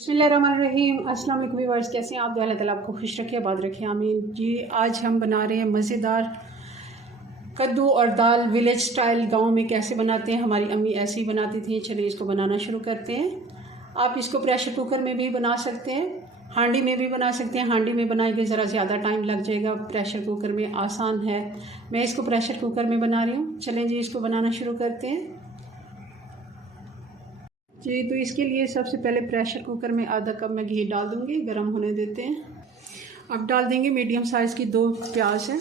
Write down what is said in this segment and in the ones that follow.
बिस्मिल्लाहिर्रहमानिर्रहीम। अस्सलाम वालेकुम व्यूअर्स, कैसे हैं आप? अल्लाह ताला आपको खुश रखे, आबाद रखे, आमीन जी। आज हम बना रहे हैं मज़ेदार कद्दू और दाल विलेज स्टाइल। गांव में कैसे बनाते हैं, हमारी अम्मी ऐसे ही बनाती थी। चलिए इसको बनाना शुरू करते हैं। आप इसको प्रेशर कुकर में भी बना सकते हैं, हांडी में भी बना सकते हैं। हांडी में बनाएंगे ज़रा ज़्यादा टाइम लग जाएगा, प्रेशर कुकर में आसान है। मैं इसको प्रेशर कुकर में बना रही हूँ। चलें जी इसको बनाना शुरू करते हैं जी। तो इसके लिए सबसे पहले प्रेशर कुकर में आधा कप मैं घी डाल दूँगी, गरम होने देते हैं। अब डाल देंगे मीडियम साइज़ की 2 प्याज हैं।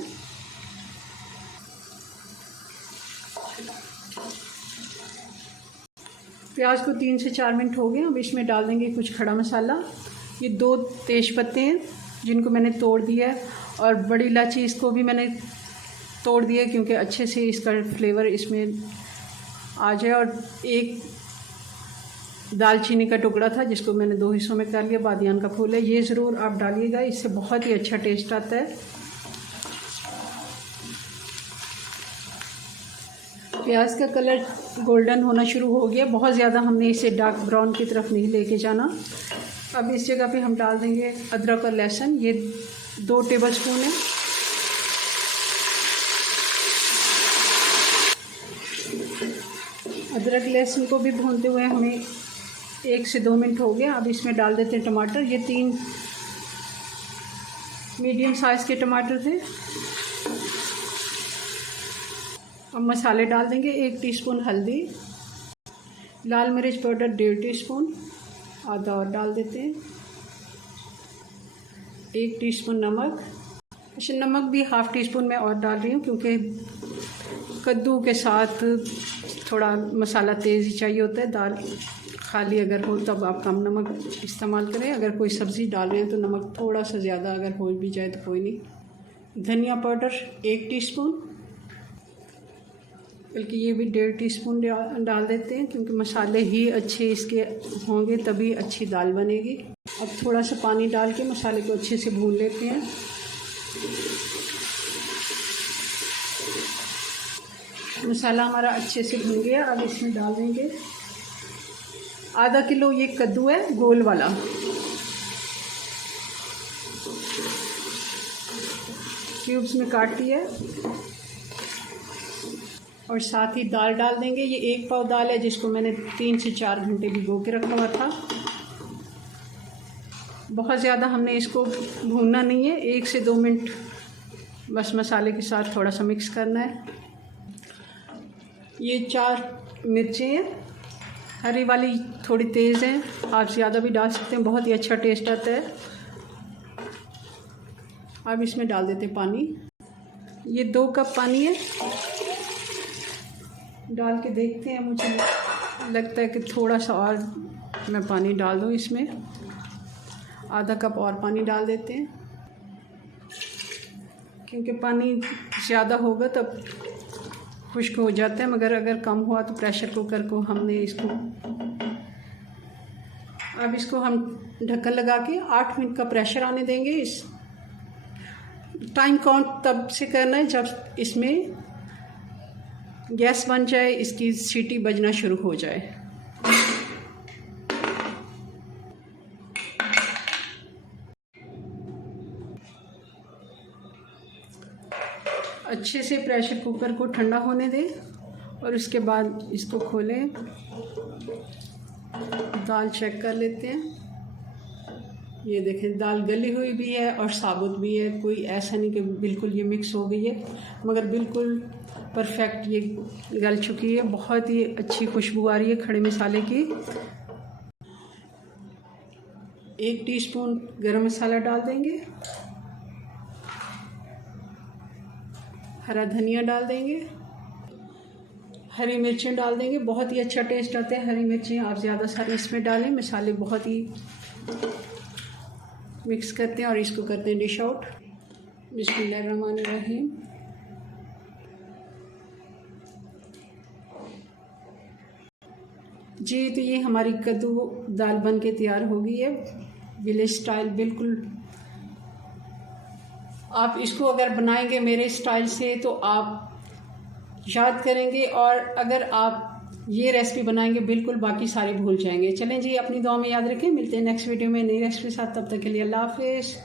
प्याज को 3 से 4 मिनट हो गए। अब इसमें डाल देंगे कुछ खड़ा मसाला। ये 2 तेज पत्ते हैं जिनको मैंने तोड़ दिया है, और बड़ी इलायची इसको भी मैंने तोड़ दिया है क्योंकि अच्छे से इसका फ्लेवर इसमें आ जाए। और एक दालचीनी का टुकड़ा था जिसको मैंने 2 हिस्सों में कर लिया। बादियान का फूल है, ये ज़रूर आप डालिएगा, इससे बहुत ही अच्छा टेस्ट आता है। प्याज का कलर गोल्डन होना शुरू हो गया, बहुत ज़्यादा हमने इसे डार्क ब्राउन की तरफ नहीं लेके जाना। अब इस जगह पे हम डाल देंगे अदरक और लहसुन, ये 2 टेबलस्पून है। अदरक लहसुन को भी भूनते हुए हमें 1 से 2 मिनट हो गया। अब इसमें डाल देते हैं टमाटर। ये 3 मीडियम साइज़ के टमाटर थे। अब मसाले डाल देंगे। 1 टीस्पून हल्दी, लाल मिर्च पाउडर 1.5 टीस्पून, आधा और डाल देते हैं। 1 टीस्पून नमक। अच्छा, नमक भी ½ टीस्पून मैं और डाल रही हूँ क्योंकि कद्दू के साथ थोड़ा मसाला तेज़ ही चाहिए होता है। दाल खाली अगर हो तब आप कम नमक इस्तेमाल करें, अगर कोई सब्ज़ी डाल रहे हैं तो नमक थोड़ा सा ज़्यादा अगर हो भी जाए तो कोई नहीं। धनिया पाउडर 1 टीस्पून, बल्कि ये भी 1.5 टीस्पून डाल देते हैं क्योंकि मसाले ही अच्छे इसके होंगे तभी अच्छी दाल बनेगी। अब थोड़ा सा पानी डाल के मसाले को अच्छे से भून लेते हैं। मसाला हमारा अच्छे से भून गया। अब इसमें डाल देंगे आधा किलो ये कद्दू है, गोल वाला। क्यूब्स में काट लिया है। और साथ ही दाल डाल देंगे। ये 1 पाव दाल है जिसको मैंने 3 से 4 घंटे भिगो के रखा हुआ था। बहुत ज़्यादा हमने इसको भूनना नहीं है, 1 से 2 मिनट बस मसाले के साथ थोड़ा सा मिक्स करना है। ये 4 मिर्चें हैं, हरी वाली थोड़ी तेज़ हैं, आप ज़्यादा भी डाल सकते हैं, बहुत ही अच्छा टेस्ट आता है। अब इसमें डाल देते हैं पानी। ये 2 कप पानी है, डाल के देखते हैं। मुझे लगता है कि थोड़ा सा और मैं पानी डाल दूँ इसमें, आधा कप और पानी डाल देते हैं क्योंकि पानी ज़्यादा होगा तब खुश्क हो जाता है, मगर अगर कम हुआ तो प्रेशर कुकर को हमने इसको अब इसको हम ढक्कन लगा के 8 मिनट का प्रेशर आने देंगे। इस टाइम काउंट तब से करना है जब इसमें गैस बन जाए, इसकी सीटी बजना शुरू हो जाए। अच्छे से प्रेशर कुकर को ठंडा होने दें और उसके बाद इसको खोलें, दाल चेक कर लेते हैं। ये देखें दाल गली हुई भी है और साबुत भी है, कोई ऐसा नहीं कि बिल्कुल ये मिक्स हो गई है, मगर बिल्कुल परफेक्ट ये गल चुकी है। बहुत ही अच्छी खुशबू आ रही है खड़े मसाले की। 1 टीस्पून गरम मसाला डाल देंगे, हरा धनिया डाल देंगे, हरी मिर्चें डाल देंगे। बहुत ही अच्छा टेस्ट आता है, हरी मिर्चें आप ज़्यादा सारी इसमें डालें। मसाले बहुत ही मिक्स करते हैं और इसको करते हैं डिश आउट। बिस्मिल्लाहिर्रहमानिर्रहीम। जी, तो ये हमारी कद्दू दाल बन के तैयार हो गई है, विलेज स्टाइल बिल्कुल। आप इसको अगर बनाएंगे मेरे स्टाइल से तो आप याद करेंगे, और अगर आप ये रेसिपी बनाएंगे बिल्कुल बाकी सारे भूल जाएंगे। चलें जी, अपनी दुआ में याद रखें। मिलते हैं नेक्स्ट वीडियो में नई रेसिपी के साथ। तब तक के लिए अल्लाह हाफिज़।